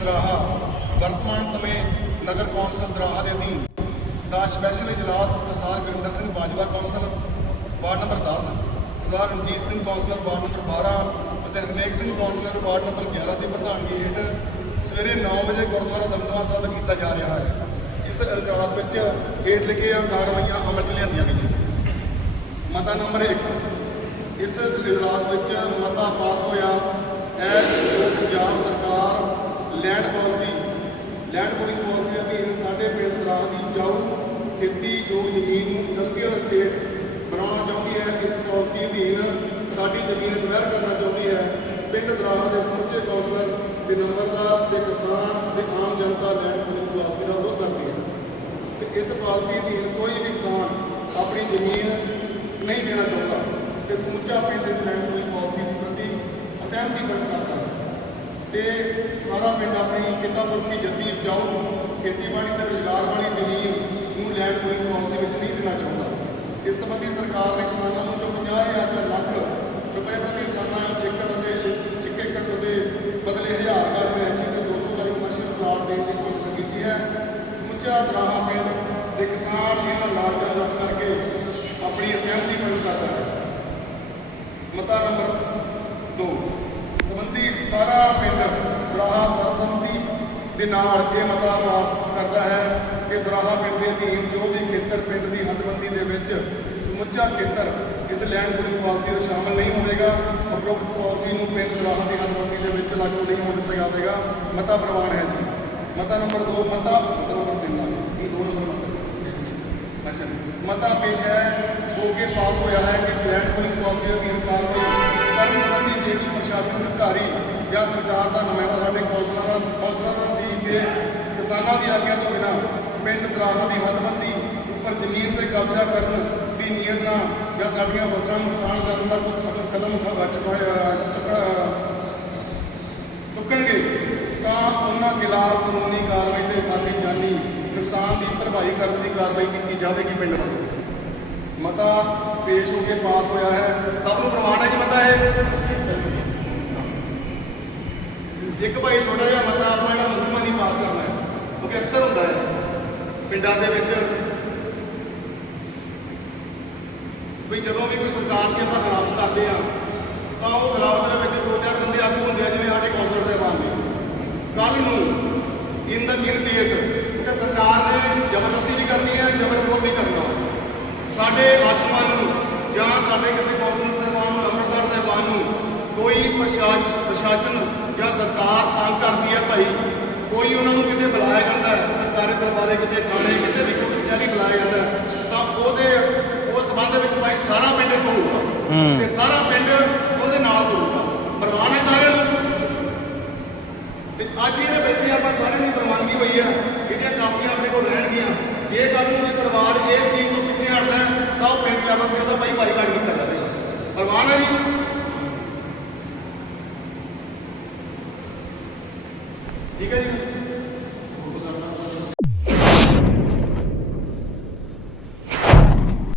ਦਰਾਹਾ, ਵਰਤਮਾਨ ਸਮੇਂ ਨਗਰ ਕੌਂਸਲ ਦਰਾਹਾ ਦੇ ਅਧੀਨ। ਦਾ ਸਪੈਸ਼ਲ ਇਜਲਾਸ Sardar Gurinder Singh Bajwa council, ward number 10 Sardar Ranjit Singh councillor ward number 12 ਅਤੇ Harnek Singh councillor ward number 11 ਦੀ ਪ੍ਰਧਾਨਗੀ ਹੇਠ ਸਵੇਰੇ 9 ਵਜੇ ਗੁਰਦੁਆਰਾ ਦਮਦਮਾ ਸਾਹਿਬ ਕੀਤਾ ਜਾ ਰਿਹਾ ਹੈ। ਇਸ ਇਜਲਾਸ ਵਿੱਚ ਹੇਠ ਲਿਖੀਆਂ ਕਾਰਵਾਈਆਂ ਅਮਲ 'ਚ ਲਿਆਂਦੀਆਂ ਗਈਆਂ। ਮਤਾ ਨੰਬਰ 1 ਇਸ ਇਜਲਾਸ ਵਿੱਚ ਮਤਾ ਪਾਸ ਹੋਇਆ ਐਸ ਖੇਤੀ ਯੋਗ ਜ਼ਮੀਨ ਨੂੰ ਇੰਡਸਟਰੀਅਲ ਸਟੇਟ ਬਣਾਉਣਾ ਚਾਹੁੰਦੀ ਹੈ, ਇਸ ਪਾਲਿਸੀ ਅਧੀਨ ਸਾਡੀ ਜ਼ਮੀਨ ਅਕਵਾਇਰ ਕਰਨਾ ਚਾਹੁੰਦੀ ਹੈ। ਪਿੰਡ ਦਰਾਂ ਦੇ ਸਮੁੱਚੇ ਕੌਂਸਲਰ ਤੇ ਨੰਬਰਦਾਰ ਤੇ ਕਿਸਾਨ ਤੇ ਆਮ ਜਨਤਾ ਲੈਂਡ ਪੋਲਿੰਗ ਪਾਲਿਸੀ ਦਾ ਵਿਰੋਧ ਕਰਦੀ ਹੈ। ਤੇ ਇਸ ਪਾਲਿਸੀ ਅਧੀਨ ਕੋਈ ਵੀ ਕਿਸਾਨ ਆਪਣੀ ਜ਼ਮੀਨ ਨਹੀਂ ਦੇਣਾ ਚਾਹੁੰਦਾ ਤੇ ਸਮੁੱਚਾ ਪਿੰਡ ਇਸ ਲੈਂਡ ਪੋਲਿੰਗ ਪਾਲਿਸੀ ਦੇ ਪ੍ਰਤੀ ਅਸਹਿਮਤੀ ਪ੍ਰਗਟ ਕਰਦਾ ਹੈ। ਤੇ ਸਾਰਾ ਪਿੰਡ ਆਪਣੀ ਕਿਤਾਬੁਰਖੀ ਜੱਦੀ ਉਪਜਾਊ ਖੇਤੀਬਾੜੀ ਤੇ ਰੁਜ਼ਗਾਰ ਵਾਲੀ ਨੂੰ ਲੈਂਡ ਪੋਲਿੰਗ ਪਾਲਿਸੀ ਵਿੱਚ ਨਹੀਂ ਦੇਣਾ ਚਾਹੁੰਦਾ। ਇਸ ਸੰਬੰਧੀ ਸਰਕਾਰ ਨੇ ਕਿਸਾਨਾਂ ਨੂੰ ਜੋ 50000 ਲੱਖ ਰੁਪਏ ਪ੍ਰਤੀ ਸਾਲਾਨਾ ਏਕੜ ਅਤੇ ਇੱਕ ਏਕੜ ਦੇ ਬਦਲੇ 1000 ਗਜ ਵਿੱਚ ਤੇ 200 ਗਜ ਕਮਰਸ਼ੀਅਲ ਪਲਾਟ ਦੇਣ ਦੀ ਘੋਸ਼ਣਾ ਕੀਤੀ ਹੈ। ਸਮੁੱਚਾ ਦਰਾਹਾ ਪਿੰਡ ਦੇ ਕਿਸਾਨ ਇਹਨਾਂ ਲਾਲਚਾਂ ਰੱਦ ਕਰਕੇ ਆਪਣੀ ਅਸਹਿਮਤੀ ਪ੍ਰਗਟ ਕਰਦਾ ਹੈ ਮਤਾ ਨੰਬਰ 2 ਸੰਬੰਧੀ ਸਾਰਾ ਪਿੰਡ ਦਰਾਹਾ ਸਰਬੰਧੀ ਦੇ ਨਾਲ ਕੇ ਮਤਾ ਪਾਸ ਕਰਦਾ ਹੈ ਕਿ ਦਰਾਹਾ ਪਿੰਡ ਦੇ ਅਧੀਨ ਜੋ ਵੀ ਖੇਤਰ ਪਿੰਡ ਦੀ ਹੱਦਬੰਦੀ ਦੇ ਵਿੱਚ ਸਮੁੱਚਾ ਖੇਤਰ ਇਸ ਲੈਂਡ ਪੂਲਿੰਗ ਪਾਲਿਸੀ ਵਿੱਚ ਸ਼ਾਮਲ ਨਹੀਂ ਹੋਵੇਗਾ, ਉਪਰੋਕਤ ਪਾਲਿਸੀ ਨੂੰ ਪਿੰਡ ਦੁਰਾਹਾ ਦੀ ਹੱਦਬੰਦੀ ਦੇ ਵਿੱਚ ਲਾਗੂ ਨਹੀਂ ਹੋਣ ਦਿੱਤਾ ਜਾਵੇਗਾ। ਮਤਾ ਪ੍ਰਵਾਨ ਹੈ ਜੀ। ਮਤਾ ਨੰਬਰ 2 ਮਤਾ ਨੰਬਰ 3 ਇਹ ਦੋ ਨੰਬਰ ਮਤਾ ਅੱਛਾ ਮਤਾ ਪੇਸ਼ ਹੈ ਹੋ ਕੇ ਪਾਸ ਹੋਇਆ ਹੈ ਕਿ ਲੈਂਡ ਪੂਲਿੰਗ ਪਾਲਿਸੀ ਅਧੀਨ ਕਾਰਵਾਈ ਕਰਨ ਸੰਬੰਧੀ ਜੇ ਕੋਈ ਪ੍ਰਸ਼ਾਸਨ ਅਧਿਕਾਰੀ ਜਾਂ ਸਰਕਾਰ ਦਾ ਨੁਮਾਇੰਦਾ ਸਾਡੇ ਕੌਂਸਲਰਾਂ ਕੌਂਸਲਰਾਂ ਦੀ ਤੇ ਕਿਸਾਨਾਂ ਦੀ ਆਗਿਆ ਤੋਂ ਬਿਨਾਂ ਪਿੰਡ ਦਰਾਹਾ ਦੀ ਹੱਦਬੰਦੀ ਉੱਪਰ ਜ਼ਮੀਨ ਤੇ ਕਬਜ਼ਾ ਕਰਨ ਦੀ ਨੀਅਤ ਨਾਲ ਜਾਂ ਸਾਡੀਆਂ ਫਸਲਾਂ ਨੂੰ ਨੁਕਸਾਨ ਕਰਨ ਦਾ ਕੋਈ ਕਦਮ ਚੁੱਕਣਾ ਚੁੱਕਣਗੇ, ਤਾਂ ਉਹਨਾਂ ਖਿਲਾਫ ਕਾਨੂੰਨੀ ਕਾਰਵਾਈ ਤੇ ਮਾਲੀ ਜਾਨੀ ਨੁਕਸਾਨ ਦੀ ਭਰਪਾਈ ਕਰਨ ਦੀ ਕਾਰਵਾਈ ਕੀਤੀ ਜਾਵੇਗੀ ਪਿੰਡ ਵੱਲੋਂ। ਮਤਾ ਪੇਸ਼ ਹੋ ਕੇ ਪਾਸ ਹੋਇਆ ਹੈ। ਸਭ ਨੂੰ ਪ੍ਰਵਾਨ ਹੈ ਜੀ ਮਤਾ ਹੈ ਇੱਕ ਭਾਈ ਛੋਟਾ ਜਿਹਾ ਮਤਾ ਆਪਾਂ ਜਿਹੜਾ ਮੁਕਮਾ ਕਰਨਾ ਹੈ। ਕਿਉਂਕਿ ਅਕਸਰ ਹੁੰਦਾ ਹੈ, ਪਿੰਡਾਂ ਦੇ ਵਿੱਚ ਵੀ ਜਦੋਂ ਵੀ ਕੋਈ ਸਰਕਾਰ ਦੀ ਆਪਾਂ ਖਿਲਾਫ ਕਰਦੇ ਆ ਤਾਂ ਉਹ ਖਿਲਾਫ ਦੇ ਵਿੱਚ ਦੋ ਚਾਰ ਬੰਦੇ ਆਗੂ ਹੁੰਦੇ ਆ, ਜਿਵੇਂ ਸਾਡੇ ਕੌਂਸਲਰ ਸਾਹਿਬਾਨ ਨੇ ਕੱਲ ਨੂੰ ਇਨ ਦਾ ਕਿਰ ਦੇਸ ਕਿ ਸਰਕਾਰ ਨੇ ਜ਼ਬਰਦਸਤੀ ਵੀ ਕਰਨੀ ਹੈ, ਜ਼ਬਰਦਸਤ ਵੀ ਕਰਨਾ। ਸਾਡੇ ਆਗੂਆਂ ਨੂੰ ਜਾਂ ਸਾਡੇ ਕਿਸੇ ਕੌਂਸਲਰ ਸਾਹਿਬਾਨ ਨੂੰ ਲੰਬੜਦਾਰ ਸਾਹਿਬਾਨ ਨੂੰ ਕੋਈ ਪ੍ਰਸ਼ਾਸਨ ਜਾਂ ਸਰਕਾਰ ਤੰਗ ਕਰਦੀ ਹੈ ਭਾਈ ਕੋਈ ਉਹਨਾਂ ਨੂੰ ਕਿਤੇ ਬੁਲਾਇਆ ਜਾਂਦਾ ਸਰਕਾਰੀ ਦਰਬਾਰੇ ਕਿਤੇ ਥਾਣੇ ਕਿਤੇ ਵੀ ਕੋਈ ਕਚਹਿਰੀ ਬੁਲਾਇਆ ਜਾਂਦਾ ਤਾਂ ਉਹਦੇ ਉਸ ਸੰਬੰਧ ਵਿੱਚ ਭਾਈ ਸਾਰਾ ਪਿੰਡ ਹੋਊਗਾ ਤੇ ਸਾਰਾ ਪਿੰਡ ਉਹਦੇ ਨਾਲ ਹੋਊਗਾ ਪਰਵਾਨਾ ਸਾਰੇ ਨੂੰ। ਤੇ ਅੱਜ ਜਿਹੜੇ ਬੈਠੇ ਆਪਾਂ ਸਾਰੇ ਦੀ ਪ੍ਰਵਾਨਗੀ ਹੋਈ ਆ ਇਹਦੀਆਂ ਕਾਪੀਆਂ ਆਪਣੇ ਕੋਲ ਰਹਿਣਗੀਆਂ ਜੇ ਕੱਲ ਨੂੰ ਕੋਈ ਪਰਿਵਾਰ ਇਸ ਚੀਜ਼ ਤੋਂ ਪਿੱਛੇ ਹਟਦਾ ਤਾਂ ਉਹ ਪਿੰਡ ਜਾਵਾਂਗੇ ਉਹਦਾ ਭਾਈ ਭਾਈ ਕੱਢ ਕੀਤਾ ਜਾਵੇਗਾ ਪਰਵਾਨਾ ਜੀ। ਠੀਕ ਹੈ ਜੀ।